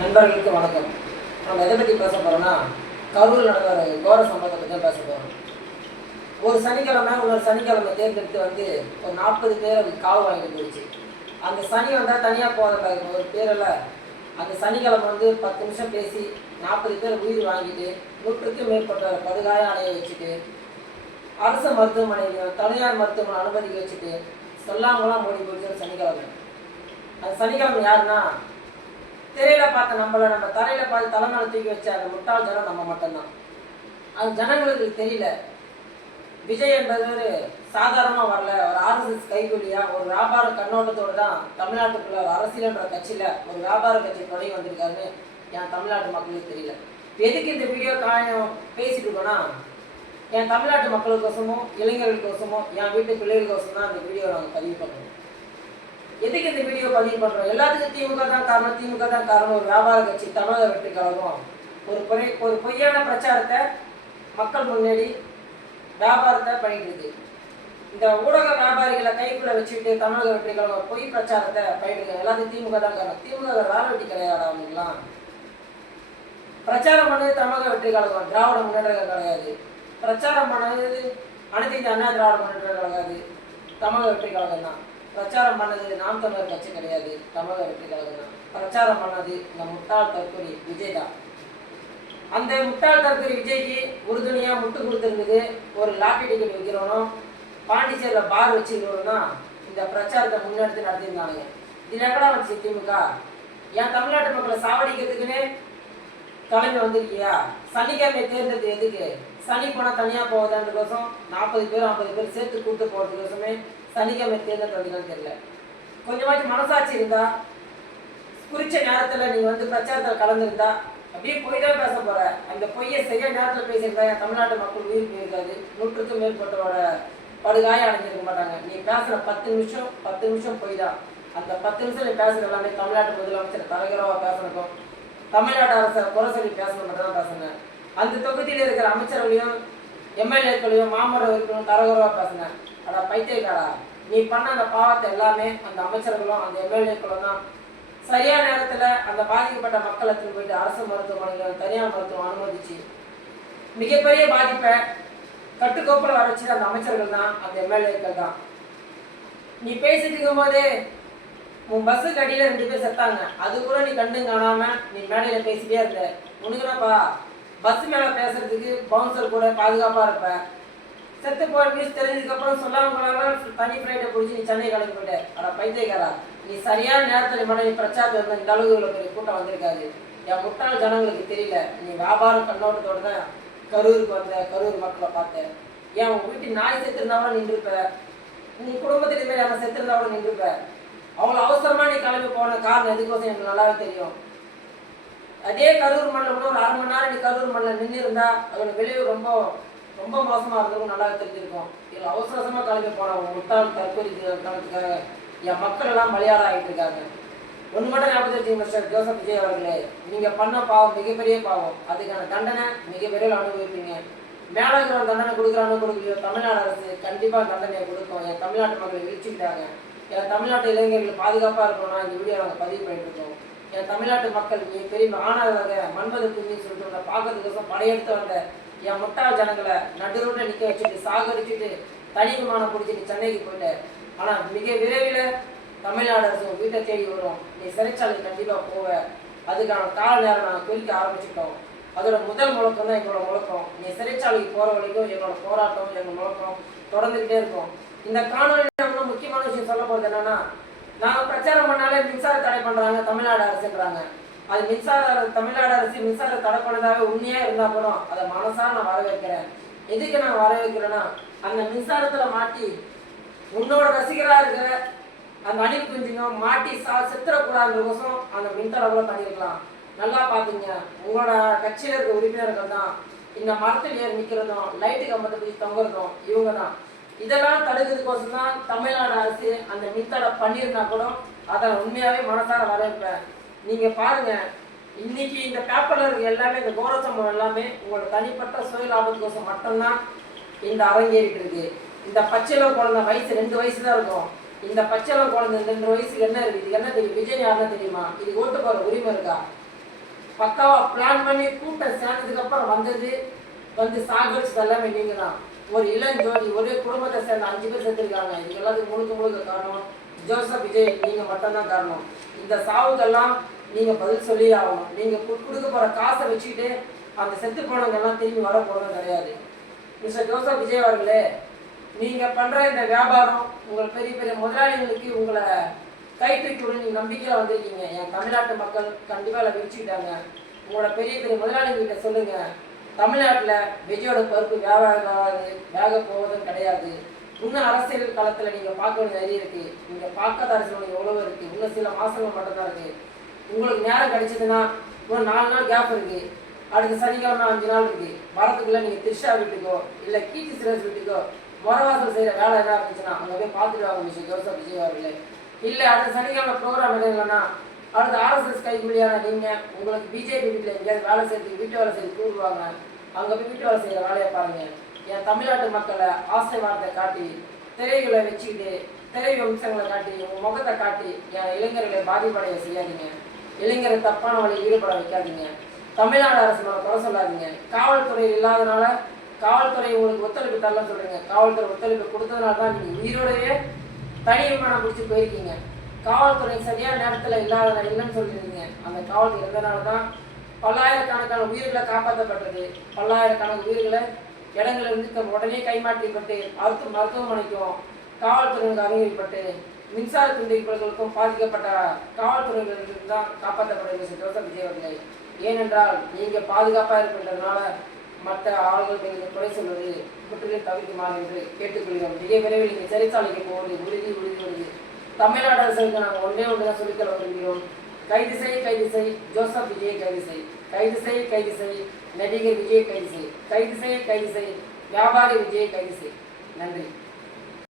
நண்பர்களுக்கு வணக்கம். நம்ம எதை பற்றி பேச போகிறோம்னா, கரூரில் நடந்த ஒரு கோர சம்பவத்தை பற்றி தான் பேச போகிறோம். ஒரு சனிக்கிழமை இன்னொரு சனிக்கிழமை தேர்ந்தெடுத்து வந்து ஒரு 40 பேர் காவு வாங்கிட்டு போயிடுச்சு. அந்த சனி வந்தால் தனியாக போகிற ஒரு பேரில் அந்த சனிக்கிழமை வந்து 10 நிமிஷம் பேசி 40 பேர் உயிர் வாங்கிட்டு 100க்கும் மேற்பட்ட படுகாயம் அடைய வச்சுட்டு அரசு மருத்துவமனையிலையும் தனியார் மருத்துவமனை அனுமதிக்க வச்சுட்டு சொல்லாமலாம் ஓடி போயிடுச்சு சனிக்கிழமை. அந்த சனிக்கிழமை யாருன்னா, திரையில பார்த்த நம்ம தரையில பார்த்து தலைமையில தூக்கி வச்ச அந்த முட்டாள் ஜனம் நம்ம மட்டும்தான். அந்த ஜனங்களுக்கு தெரியல, விஜய் என்பது ஒரு சாதாரணமாக வரல, ஒரு ஆர்எஸ்எஸ் கைகூலியா ஒரு வியாபார கண்ணோட்டத்தோடு தான் தமிழ்நாட்டுக்குள்ள ஒரு அரசியல்ன்ற கட்சியில ஒரு வியாபார கட்சி தொடங்கி வந்திருக்காருன்னு என் தமிழ்நாட்டு மக்களுக்கு தெரியல. எதுக்கு இந்த வீடியோ பேசிட்டு இருக்கோன்னா, என் தமிழ்நாட்டு மக்களுக்கோசமும் இளைஞர்களுக்கோசமும் என் வீட்டு பிள்ளைகளுக்கோசம் தான் இந்த வீடியோ நாங்கள் பதிவு பண்ணுறோம். எதுக்கு இந்த வீடியோ பதிவு பண்ணுறோம்? எல்லாத்துக்கும் திமுக தான் காரணம், ஒரு வியாபார கட்சி தமிழக வெற்றி கழகம் ஒரு பொய்யான பிரச்சாரத்தை மக்கள் முன்னேறி வியாபாரத்தை பண்ணிட்டு இருக்கு. இந்த ஊடக வியாபாரிகளை கைக்குள்ள வச்சுக்கிட்டு தமிழக வெற்றி கழகம் பொய் பிரச்சாரத்தை பண்ணிட்டு இருக்காங்க. எல்லாத்துக்கும் திமுக தான் காரணம். திமுக வேலை வெட்டி கிடையாது. அவங்களாம் பிரச்சாரம் பண்ணது தமிழக வெற்றி கழகம், திராவிட முன்னேற்ற கிடையாது. பிரச்சாரம் பண்ணது அனைத்து இந்த அண்ணா திராவிட முன்னேற்ற கழகாது, தமிழக வெற்றி கழகம் தான். பிரச்சாரம் பண்ணது நாம் தமிழர் கட்சி கிடையாது, தமிழக வெற்றி கழகம் தான். பிரச்சாரம் பண்ணது இந்த முட்டாள் தற்கொலை விஜய் தான். அந்த முட்டாள் தற்கொலை விஜய்க்கு உறுதுணையாக முட்டு கொடுத்துருந்தது ஒரு லாட்டரி டிக்கெட் வைக்கிறவனும் பாண்டிச்சேரியில் பார் வச்சுக்கிறவனும் தான் இந்த பிரச்சாரத்தை முன்னெடுத்து நடத்தியிருந்தாங்க. இதில் எங்கடா வந்துச்சு திமுக? என் தமிழ்நாட்டு மக்களை சாவடிக்கிறதுக்குன்னு தலைமை வந்திருக்கியா? சனிக்கிழமை தேர்ந்தெடுத்து எதுக்கு? சனி பணம் தனியாக போகுதுன்றதுக்கோசம் 40 பேர் 50 பேர் சேர்த்து கூட்டு போகிறதுக்கோசமே சனிக்கிழமை தேர்தல் வந்தீங்கன்னு தெரியல. கொஞ்சமாச்சும் மனசாட்சி இருந்தா, குறிச்ச நேரத்தில் நீங்கள் வந்து பிரச்சாரத்தில் கலந்துருந்தா அப்படியே பொய் தான் பேச போகிற. அந்த பொய்யை சரியா நேரத்தில் பேசியிருந்தா என் தமிழ்நாட்டு மக்கள் உயிர் போயிருக்காது, 100க்கும் மேற்பட்டோட படுகாயம் அடைஞ்சிருக்க மாட்டாங்க. நீ பேசுகிற 10 நிமிஷம் பொய் தான். அந்த 10 நிமிஷம் நீ பேசுகிற எல்லாமே தமிழ்நாட்டு முதலமைச்சர் தலைவராக பேசணும், தமிழ்நாட்டு அரசை குறை சொல்லி பேசணும் மட்டும் தான் பேசுனேன். அந்த தொகுதியில் இருக்கிற அமைச்சர்களையும் எம்எல்ஏக்களையும் மாமரவர்களையும் தரகுறவாக பேசினேன். அட பைத்தியக்காரா, நீ பண்ண அந்த பாவத்தை எல்லாமே அந்த அமைச்சர்களும் அந்த எம்எல்ஏக்களும் தான் சரியான நேரத்தில் அந்த பாதிக்கப்பட்ட மக்களுக்கு போயிட்டு அரசு மருத்துவமனைகள் தனியார் மருத்துவம் அனுமதிச்சு மிகப்பெரிய பாதிப்பை கட்டுக்கோப்பில் வர வச்சு அந்த அமைச்சர்கள் தான், அந்த எம்எல்ஏக்கள் தான். நீ பேசிட்டு இருக்கும் போதே உன் பஸ்ஸுக்கு அடியில் 2 பேர் செத்தாங்க, அது கூட நீ கண்டு காணாம நீ மேடையில் பேசிட்டே இருந்த. உனக்குனாப்பா பஸ் மேலே பேசுறதுக்கு பவுன்சர் கூட பாதுகாப்பாக இருப்ப. செத்து போகிற நியூஸ் தெரிஞ்சதுக்கப்புறம் சொல்லாமல் தனி ஃப்ளைட்டை பிடிச்சி நீ சென்னை கிளம்பி போயிட்ட. அட பைத்தியக்காரா, நீ சரியான நேரத்தில் மட்டும் நீ பிரச்சாரத்தில் இருந்தால் இந்த அளவுக்கு இவ்வளோ பெரிய கூட்டம் வந்திருக்காது. என் முட்டாள் ஜனங்களுக்கு தெரியல, நீ வியாபார கண்ணோட்டத்தோடு தான் கரூருக்கு வந்த, கரூர் மக்களை பார்த்தேன். ஏன் உங்கள் வீட்டு நாய் செத்துருந்தாலும் நின்றுப்ப, நீ குடும்பத்தில் இதுமாதிரி யாரும் செத்துருந்தாலும் நின்றுப்ப. அவ்வளோ அவசரமாக நீ கிளம்பி போன காரணம் எதுக்கோசம் எனக்கு நல்லாவே தெரியும். அதே கரூர் மண்ணில் கூட ஒரு 1/2 மணி நேரம் நீ கரூர் மண்ணில் நின்று இருந்தா அதோட விளைவு ரொம்ப ரொம்ப மோசமாக இருந்ததுக்கும் நல்லாவே தெரிஞ்சிருக்கும். இதில் அவசரமாக கிளம்பி போனோம் முட்டாள் தற்கொலை காரணத்துக்காக என் மக்கள் எல்லாம் பலியாடம் ஆகிட்டு இருக்காங்க. ஒன்று மட்டும் ஞாபகம் வச்சுங்க மிஸ்டர் ஜோசப் விஜய் அவர்களே, நீங்கள் பண்ண பாவம் மிகப்பெரிய பாவம். அதுக்கான தண்டனை மிக விரைவில் அனுபவிப்பீங்க. மேலே இருக்கிற தண்டனை கொடுக்கலையோ தமிழ்நாடு அரசு கண்டிப்பாக தண்டனையை கொடுக்கும். என் தமிழ்நாட்டு மக்களை வீழ்ச்சிக்கிட்டாங்க. என் தமிழ்நாட்டு இளைஞர்கள் பாதுகாப்பாக இருக்கணும்னா இந்த வீடியோ நாங்கள் பதிவு பண்ணிட்டு இருக்கோம். என் தமிழ்நாட்டு மக்கள் பெரிய ஆணவக மண்பது துணின்னு சொல்லிட்டு பார்க்கறதுக்கோசம் படையெடுத்து வந்த என் முட்டாள் ஜனங்களை நடுரோட்டில் நிற்க வச்சுட்டு சாகடிச்சுட்டு தனி விமானம் பிடிச்சிட்டு சென்னைக்கு போயிட்டேன். ஆனால் மிக விரைவில் தமிழ்நாடு அரசு வீட்டை தேடி வரும். நீ சிறைச்சாலை கண்டிப்பாக போவ. அதுக்கான கால நேரம் நாங்கள் குறிக்க ஆரம்பிச்சிட்டோம். அதோட முதல் முழக்கம் தான் எங்களோட முழக்கம். நீ சிறைச்சாலைக்கு போகிற வரைக்கும் எங்களோட போராட்டம் எங்கள் முழக்கம் தொடர்ந்துக்கிட்டே இருக்கும். இந்த காணொலியில் நம்ம முக்கியமான விஷயம் சொல்ல போகிறது என்னன்னா, நாங்கள் பிரச்சாரம் பண்ணாலே மின்சார தடை பண்ணுறாங்க தமிழ்நாடு அரசுன்றாங்க. அது தமிழ்நாடு அரசு மின்சார தடை பண்ணதாக உண்மையாக இருந்தால் கூட அதை மனசார நான் வரவேற்கிறேன். எதுக்கு நான் வரவேற்கிறேன்னா, அந்த மின்சாரத்தில் மாட்டி உன்னோட ரசிகராக இருக்கிற அந்த அணில் குஞ்சுங்க மாட்டி செத்துறக்கூடாதுக்கோசம் அந்த மின்தடை பண்ணியிருக்கலாம். நல்லா பார்த்துங்க, உங்களோட கட்சியில் இருக்க உறுப்பினர்கள் தான் இந்த மரத்தில் ஏறி நிற்கிறதும் லைட்டு கம்பத்தை போய் தொங்குறதும் இவங்க தான். இதெல்லாம் தடுக்கிறதுக்கோசம் தான் தமிழ்நாடு அரசு அந்த மின்தடை பண்ணியிருந்தா கூட அதை உண்மையாகவே மனசார வரவேற்பேன். நீங்கள் பாருங்கள், இன்னைக்கு இந்த பேப்பரில் இருக்க எல்லாமே இந்த கோர சம்பவம் எல்லாமே உங்களோட தனிப்பட்ட சுய லாபத்துக்கோசம் மட்டும்தான் இந்த அரங்கேறிட்டு இருக்கு. இந்த பச்சைலம் குழந்தை வயசு 2 வயசு தான் இருக்கும். இந்த பச்சைலம் குழந்தை 2 வயசுக்கு என்ன இருக்குது? இது என்ன தெரியும்? விஜய் யாருன்னா தெரியுமா? இது ஓட்டு போகிற உரிமை இருக்கா? பக்காவா பிளான் பண்ணி கூட்டம் சேர்ந்ததுக்கு அப்புறம் வந்து சாகடிச்சது எல்லாமே நீங்க தான். ஒரு இளஞ்சோடி ஒரே குடும்பத்தை சேர்ந்த 5 பேர் செத்துருக்காங்க. இது எல்லாத்துக்கும் முழுக்க காரணம் ஜோசப் விஜய், நீங்க மட்டும்தான் காரணம். இந்த சாவுக்கெல்லாம் நீங்க பதில் சொல்லி ஆகணும். நீங்க கொடுக்க போற காசை வச்சுக்கிட்டு அந்த செத்து போனவங்கெல்லாம் திரும்பி வர போறது கிடையாது. மிஸ்டர் ஜோசப் விஜய் அவர்களே, நீங்க பண்ற இந்த வியாபாரம் உங்கள் பெரிய பெரிய முதலாளிகளுக்கு உங்களை கைத்தூக்கி நீங்க நம்பிக்கையில வந்திருக்கீங்க. என் தமிழ்நாட்டு மக்கள் கண்டிப்பா விரிச்சுக்கிட்டாங்க. உங்களோட பெரிய பெரிய முதலாளிகிட்ட சொல்லுங்க, தமிழ்நாட்டுல விஜயோட பருப்பு வேக போவதும் கிடையாது. இன்னும் அரசியல் களத்துல நீங்க பார்க்க வேண்டிய நிறைய இருக்கு. நீங்க பார்க்காத அரசியல் எவ்வளவு இருக்கு. இன்னும் சில மாசங்கள் மட்டும்தான் இருக்கு. உங்களுக்கு நேரம் கிடைச்சதுன்னா இன்னும் 4 நாள் கேப் இருக்கு. அடுத்த சனிக்கிழமை 5 நாள் இருக்கு. வாரத்துக்குள்ள நீங்க திரிஷா வீட்டுக்கோ இல்ல கீர்த்தி சுரேஷ் வீட்டுக்கோ முறவாசல் செய்யற வேலை என்ன இருந்துச்சுன்னா அங்க போய் பார்த்துட்டு வாங்க மிஸ்டர் ஜோசப் விஜய் அவர்களே. இல்ல அடுத்த சனிக்கிழமை ப்ரோக்ராம் எதுனா அடுத்த RSS கைகூலியான நீங்க உங்களுக்கு பிஜேபி வீட்டுல எங்கேயாவது வேலை செய்யறதுக்கு வீட்டு வேலை செய்து கூடுவாங்க. அங்க போய் வீட்டு வேலை செய்யற வேலையை பாருங்க. என் தமிழ்நாட்டு மக்களை ஆசை வார்த்தை காட்டி திரைகளை வச்சுக்கிட்டு திரை வம்சங்களை காட்டி உங்க முகத்தை காட்டி என் இளைஞர்களை பாதிப்படைய செய்யாதீங்க. இளைஞரை தப்பான வழியில் ஈடுபட வைக்காதீங்க. தமிழ்நாடு அரசு மேல குறை சொல்லாதீங்க. காவல்துறை இல்லாதனால காவல்துறை உங்களுக்கு ஒத்துழைப்பு தரலன்னு சொல்றீங்க. காவல்துறை ஒத்துழைப்பு கொடுத்ததுனால தான் நீங்க உயிரோடவே தனி விமானம் பிடிச்சி போயிருக்கீங்க. காவல்துறை சரியான நேரத்துல இல்லைன்னு சொல்லியிருந்தீங்க. அந்த காவல்துறை இருந்தனால தான் பல்லாயிரக்கணக்கான உயிர்களை காப்பாற்றப்பட்டது. பல்லாயிரக்கணக்கான உயிர்களை இடங்களை இருந்து உடனே கைமாற்றப்பட்டு மருத்துவமனைக்கும் காவல்துறையினருக்கு அறிவிக்கப்பட்டு மின்சார துண்டிப்புகளுக்கும் பாதிக்கப்பட்ட காவல்துறையினருக்கு தான் காப்பாற்றப்படுகிறது ஜோசப் விஜய் அவர்களே. ஏனென்றால் நீங்க பாதுகாப்பாக இருக்கின்றதுனால மற்ற ஆளுநர்கள் குறை சொல்வது முற்றிலும் தவிர்க்குமாறு என்று கேட்டுக்கொள்கிறோம். மிக விரைவில் நீங்கள் சிறைச்சாலைக்கு போவது உறுதி. தமிழ்நாடு அரசுக்கு நாங்கள் ஒன்றுதான் சொல்லித்தர விரும்புகிறோம். கைது செய் ஜோசப் விஜய் கைது செய் நடிகர் விஜய் கைது செய் வியாபாரி விஜய் கைது செய். நன்றி.